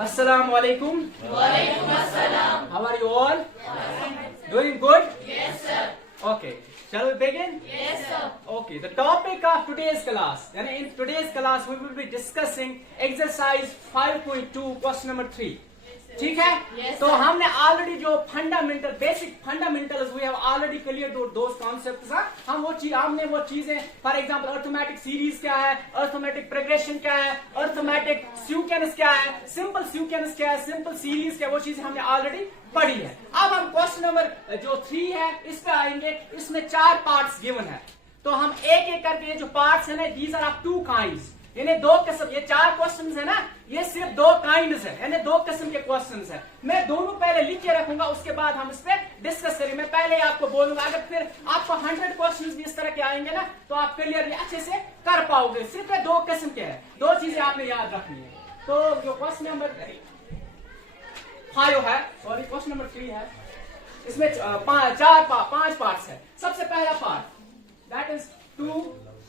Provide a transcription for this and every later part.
Assalamu alaikum. Walaikum assalam. How are you all? Doing good? Yes, sir. Okay. Shall we begin? Yes, sir. Okay. The topic of today's class. In today's class, we will be discussing exercise 5.2, question number 3. ठीक है? Yes, तो sir. हमने already जो fundamental basic fundamentals we have already clear those concepts हैं. हमने वो चीजें for example arithmetic series क्या है, अर्थमेटिक प्रोग्रेशन क्या है, अर्थमेटिक सीक्वेंस क्या है, सिंपल सीक्वेंस क्या है, सिंपल सीरीज क्या है, वो चीजें हमने ऑलरेडी पढ़ी है. अब हम क्वेश्चन नंबर जो 3 है इस पे आएंगे. इसमें 4 पार्ट्स गिवन है, तो हम एक एक करके ये जो पार्ट्स है ना, दीज आर ऑफ 2 काइंड्स, यानी 2 किस्म. ये 4 क्वेश्चंस है ना, ये सिर्फ 2 काइंड्स है, यानी 2 किस्म के क्वेश्चंस है. मैं दोनों पहले लिख के रखूंगा, उसके बाद हम इस पे डिस्कस करेंगे. मैं पहले आपको बोलूंगा, अगर फिर आपको 100 क्वेश्चंस भी इस तरह के आएंगे ना, तो आप क्लियरली अच्छे से कर पाओगे. सिर्फ 2 किस्म के हैं, 2 चीजें आपने याद रखनी है. तो जो क्वेश्चन नंबर 5 है, सॉरी क्वेश्चन नंबर 3 है, इसमें 5 पार्ट्स है. सबसे पहला पार्ट दैट इज 2.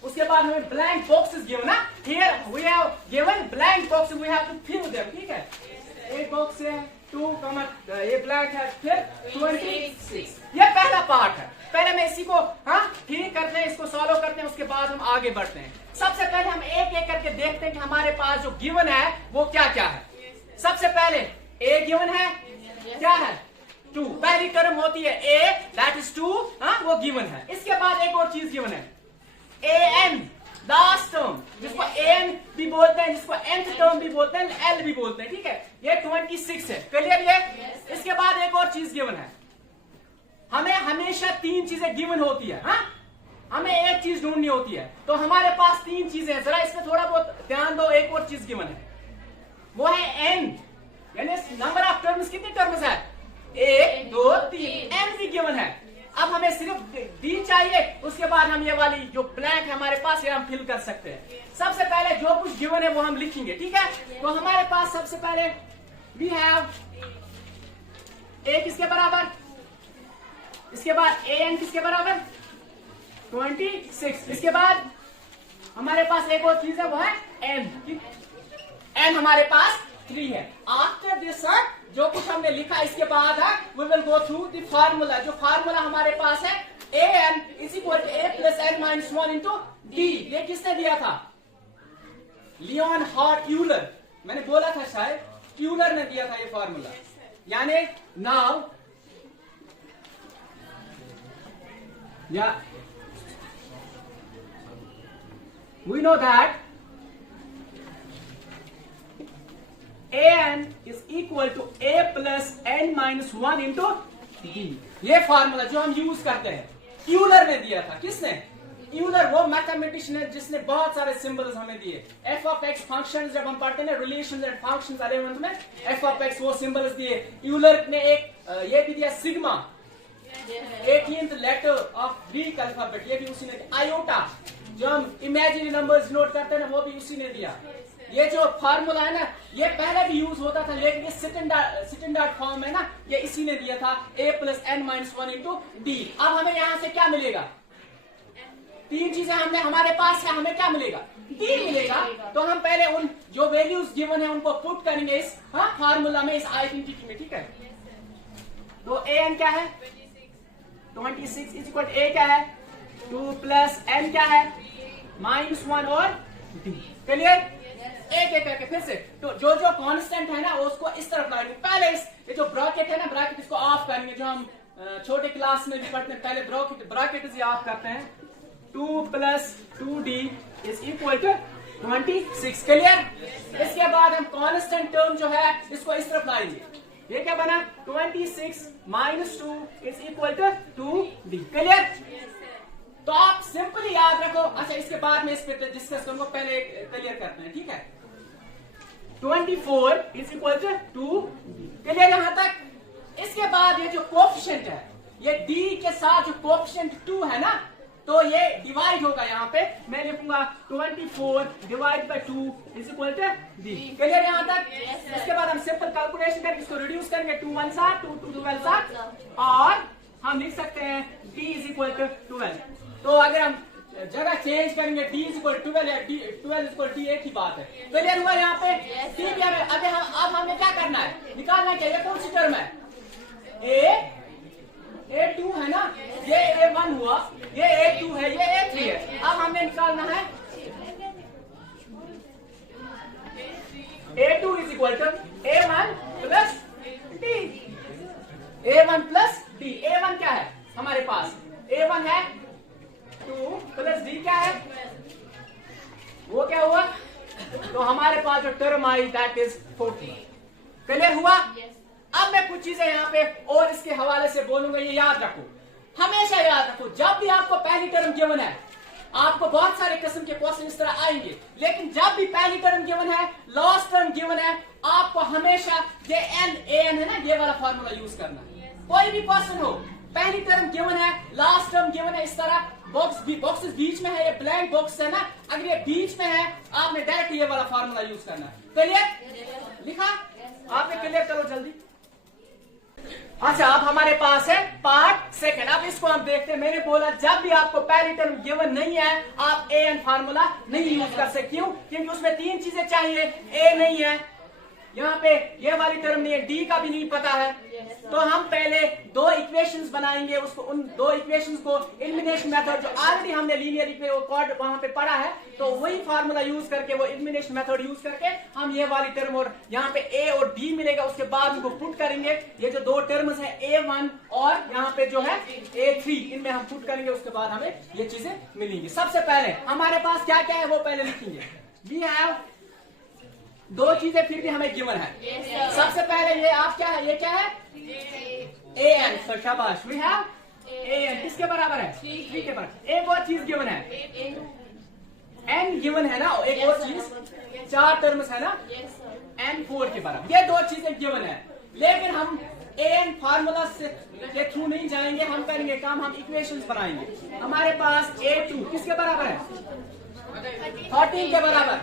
उसके बाद हमें ब्लैंक बॉक्सेस गिवन है. Here we have given blank box, we have to fill them. ठीक है, एक बॉक्स है 2, ये ब्लैंक है, फिर 26. ये पहला पार्ट है. पहले मैं इसी को ठीक करते हैं, इसको सॉल्व करते हैं, उसके बाद हम आगे बढ़ते हैं. सबसे पहले हम एक एक करके देखते हैं कि हमारे पास जो गिवन है वो क्या क्या है. सबसे पहले ए गिवन है, क्या है 2. पहली टर्म होती है ए, दैट इज 2, वो गिवन है. इसके बाद एक और चीज गिवन है an, लास्ट टर्म, जिसको an भी बोलते हैं, जिसको nth टर्म भी बोलते हैं, l भी बोलते हैं. ठीक है, ये 26 है. क्लियर ये? इसके बाद एक और चीज गिवन है. हमें हमेशा 3 चीजें गिवन होती है. हमें एक चीज ढूंढनी होती है, तो हमारे पास 3 चीजें हैं. जरा इसमें थोड़ा बहुत ध्यान दो. एक और चीज गिवन है, वो है n, यानी नंबर ऑफ टर्म्स. कितनी टर्म्स है? 1 2 3. n भी गिवन है. अब हमें सिर्फ डी चाहिए, उसके बाद हम ये वाली जो ब्लैंक है हमारे पास, ये हम फिल कर सकते हैं. सबसे पहले जो कुछ गिवन है वो हम लिखेंगे. ठीक है, तो हमारे पास सबसे पहले वी हैव ए किसके बराबर, इसके बाद ए एन किसके बराबर 26. इसके बाद हमारे पास एक और चीज है, वो है एन. एन हमारे पास 3 है. आफ्टर दिस जो कुछ हमने लिखा, इसके बाद है we will go through the formula. जो फार्मूला हमारे पास है A N is equal to A plus N minus 1 into D. ये किसने दिया था? Leonhard Euler. मैंने बोला था शायद यूलर ने दिया था ये फार्मूला. यानी now we know that an is equal to a plus n minus 1 into d. ये फार्मूला जो हम यूज करते हैं, यूलर ने दिया था. किसने? यूलर, वो मैथमेटिशियन है जिसने बहुत सारे सिंबल्स हमें दिए. एफ ऑफ एक्स फंक्शन जब हम पढ़ते हैं ना, रिलेशंस एंड फंक्शंस 11th में, एफ ऑफ एक्स वो सिंबल्स दिए. यूलर ने एक ये भी दिया sigma, 18th letter of Greek alphabet, ये भी उसी ने दिया. आयोटा, जो हम इमेजिनरी नंबर्स नोट करते हैं ना, वो भी उसी ने दिया. ये जो फार्मूला है ना, ये पहले भी यूज होता था, लेकिन ये स्टैंडर्ड फॉर्म है ना, ये इसी ने दिया था, a plus N minus 1 into D. अब हमें यहां से क्या मिलेगा? 3 चीजें हमारे पास है, हमें क्या मिलेगा? डी मिलेगा. तो हम पहले उन जो वैल्यूज गिवन है उनको पुट करेंगे इस फार्मूला में, इस आइडेंटिटी में. ठीक है, तो ए एन क्या है 26 इज इक्वल ए क्या है 2 प्लस एन क्या है -1 और डी. क्लियर? एक एक करके फिर से तो जो जो कांस्टेंट है ना, उसको इस तरफ लाएंगे. पहले ये जो ब्रैकेट है ना, ब्रैकेट इसको ऑफ करेंगे. जो हम छोटे क्लास में भी पढ़ते हैं, पहले ब्रैकेट इसे ऑफ करते हैं. 2 plus 2d is equal to 26. Clear? इसके बाद हम कांस्टेंट टर्म जो है इसको इस तरफ लाएंगे. ये क्या बना 26 minus 2 is equal to 2d. Clear? तो आप सिंपली याद रखो. अच्छा, इसके बाद में इस पे डिस्कस करूंगा, पहले क्लियर करते हैं. ठीक है, 24 is equal to 2d. Clear यहां तक? इसके बाद ये जो कोएफिशिएंट है, ये d के साथ जो कोएफिशिएंट 2 है ना, तो ये डिवाइड होगा. यहाँ पे मैं लिखूंगा 24 divide by 2 is equal to d. Clear यहां तक? इसके बाद हम सिंपल कैलकुलेशन करके इसको रिड्यूस करेंगे. 2 1 7 2 2 12 7, और हम लिख सकते हैं d इज इक्वल टू 12. तो अगर हम जगह चेंज करेंगे, d इक्वल 12 या 12 इक्वल d एक ही बात है। क्लियर हुआ यहाँ पे? ठीक है। अब हमें क्या करना है, निकालना क्या, ये कौन सी टर्म है, A2 है ना, ये A1 हुआ, ये A2 है, ये A3 है। अब हमें निकालना है A2 is equal to A1 plus D, A1 plus D। A1 क्या है हमारे पास, A1 है 2 प्लस D क्या है, वो क्या हुआ, तो हमारे पास जो term I that is 14। Clear हुआ? अब मैं कुछ चीजें यहाँ पे और इसके हवाले से बोलूंगा, ये याद रखो, हमेशा याद रखो, जब भी आपको पहली टर्म गिवन है, आपको बहुत सारे किस्म के क्वेश्चन इस तरह आएंगे, लेकिन जब भी पहली टर्म गिवन है, लास्ट टर्म गिवन है, आपको हमेशा ये एन है ना, ये वाला फार्मूला यूज करना है। कोई भी क्वेश्चन हो, पहली टर्म गिवन है, लास्ट टर्म गिवन है, इस तरह बॉक्सेस बीच में है, ये ब्लैंक बॉक्स है ना, अगर ये बीच में है, आपने डायरेक्ट ये वाला फार्मूला यूज करना है। क्लियर? लिखा आपने? क्लियर करो जल्दी। अच्छा, अब हमारे पास है पार्ट सेकंड। अब इसको हम देखते हैं। मैंने बोला जब भी आपको पहली टर्म गिवन नहीं है, आप एन फार्मूला नहीं यूज कर सकते। क्यों? क्योंकि उसमें तीन चीजें चाहिए, ए नहीं है, यहाँ पे ये वाली टर्म नहीं है, डी का भी नहीं पता है, तो हम पहले दो इक्वेशंस बनाएंगे, उसको उन दो इक्वेशंस को एलिमिनेशन मेथड जो ऑलरेडी हमने लीनियर कॉर्ड वहां पे पढ़ा है, तो वही फार्मूला यूज करके, वो एलिमिनेशन मेथड यूज करके हम ये वाली टर्म और यहाँ पे ए और डी मिलेगा, उसके बाद उनको पुट करेंगे। ये जो दो टर्म्स है A1 और यहाँ पे जो है A3, इनमें हम पुट करेंगे, उसके बाद हमें ये चीजें मिलेंगी। सबसे पहले हमारे पास क्या क्या है वो पहले लिखेंगे। वी हैव दो चीजें फिर भी हमें गिवन है। सबसे पहले ये आप क्या है, ये क्या है, an, तो शाबाश, वी हैव an, किसके बराबर है, 3 के बराबर। एक और चीज गिवन है, n गिवन है ना, एक और चीज, 4 टर्म्स है ना, n 4 के बराबर, ये दो चीजें गिवन है। लेकिन हम an फार्मूला से के थ्रू नहीं जाएंगे, हम करेंगे काम, हम इक्वेशंस बनाएंगे। हमारे पास A2 किसके बराबर है, 13 के बराबर।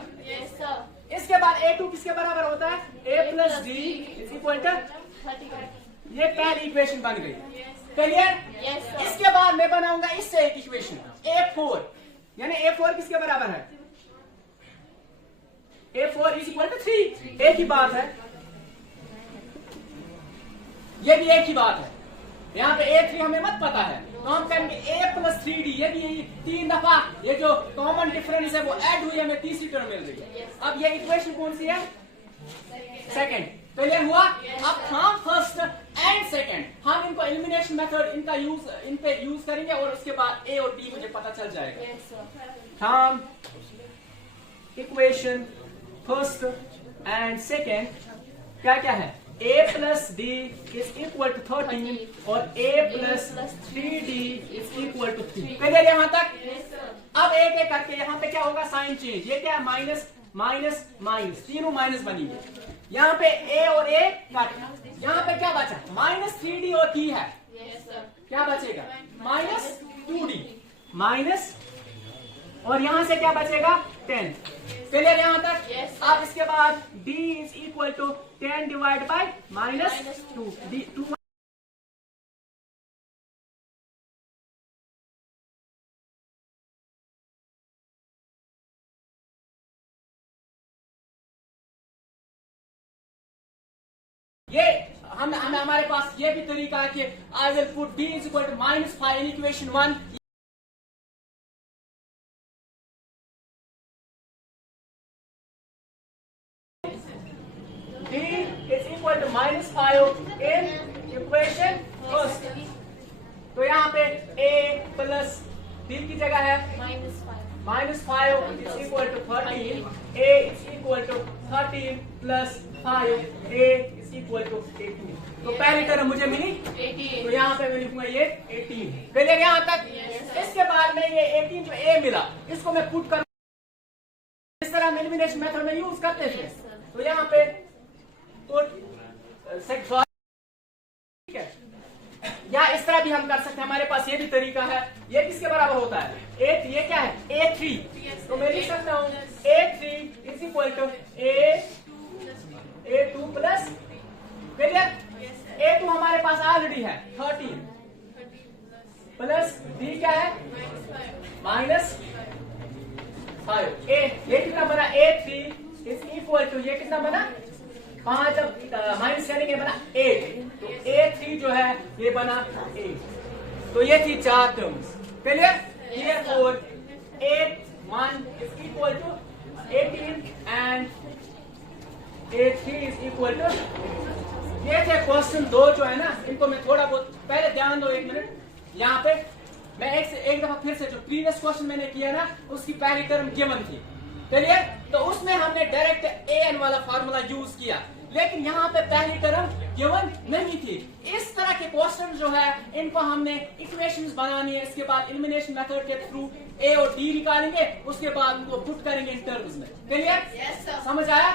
इसके बाद A2 किसके बराबर होता है, A plus D is equal to, ये पहली इक्वेशन बन गई। क्लियर? इसके बाद मैं बनाऊंगा इससे एक इक्वेशन, A4, यानी A4 किसके बराबर है, A4 इज इक्वल टू 3। एक ही बात है, ये भी एक ही बात है। यहाँ पे A3 हमें मत पता है, तो हम करेंगे A प्लस 3D, ये भी यही 3 दफा ये जो कॉमन डिफरेंस है वो ऐड हुई, हमें तीसरी टर्म मिल रही है। अब ये इक्वेशन कौन सी है, सेकंड। क्लियर हुआ? अब हम फर्स्ट एंड सेकंड हम इनको एलिमिनेशन मेथड इन पे यूज करेंगे, और उसके बाद A और D मुझे पता चल जाएगा। हम इक्वेशन फर्स्ट एंड सेकंड क्या क्या है, A plus D is equal to 13 और A plus 3D is equal to 3। Clear यहाँ तक? अब एक एक करके यहाँ पे क्या होगा, साइन चेंज, ये क्या है, माइनस माइनस माइनस, तीनों माइनस बनेंगे। यहाँ पे A और A कट, यहाँ पे क्या बचा, माइनस 3D और D है, क्या बचेगा, माइनस 2D माइनस, और यहाँ से क्या बचेगा, 10। क्लियर यहाँ तक? अब इसके बाद D is equal to 10 divide by minus 2, D2 ये हमारे पास ये भी तरीका है कि I will put D is equal to -5 in equation 1। D is equal to -5 in equation first. तो यहाँ पे A प्लस D की जगह है -5 is equal to 13, A is equal to 13 plus 5, A is equal to 18। तो पहली term मुझे मिली 18, तो यहाँ पे मैं लिखूंगा ये 18। क्लियर यहाँ तक? इसके बाद में ये 18 जो A मिला, इसको मैं पुट कर, इस तरह हम एलिमिनेशन मेथड में यूज करते थे। तो यहाँ पे ठीक है, या इस तरह भी हम कर सकते हैं, हमारे पास ये भी तरीका है। ये किसके बराबर होता है, ये क्या है, A3। तो मैं लिख सकता हूँ A3 is equal to A2 plus, clear, A2 हमारे पास ऑलरेडी है 13 प्लस D क्या है, -5 5 ये कितना बना A3 इज इक्वल टू ये कितना बना 5 जब माइनस करेंगे बना 8 तो A3 जो है ये बना 8 तो ये थी 4 terms clear here 4 8 1 is equal to 18 and A3 is equal to ये थे क्वेश्चन 2 जो है ना इनको मैं थोड़ा बहुत पहले ध्यान दो 1 मिनट यहाँ पे मैं एक दफा फिर से जो प्रीवियस क्वेश्चन मैंने किया ना उसकी पहली टर्म गिवन थी क्लियर तो उसमें हमने डायरेक्ट an वाला फार्मूला यूज किया लेकिन यहाँ पे पहली टर्म गिवन नहीं थी इस तरह के क्वेश्चन जो है इनको हमने इक्वेशंस बनानी है इसके बाद एलिमिनेशन मेथड के थ्रू a और d निकालेंगे उसके बाद उनको पुट करेंगे इन टर्म्स में क्लियर Yes, sir. समझ आया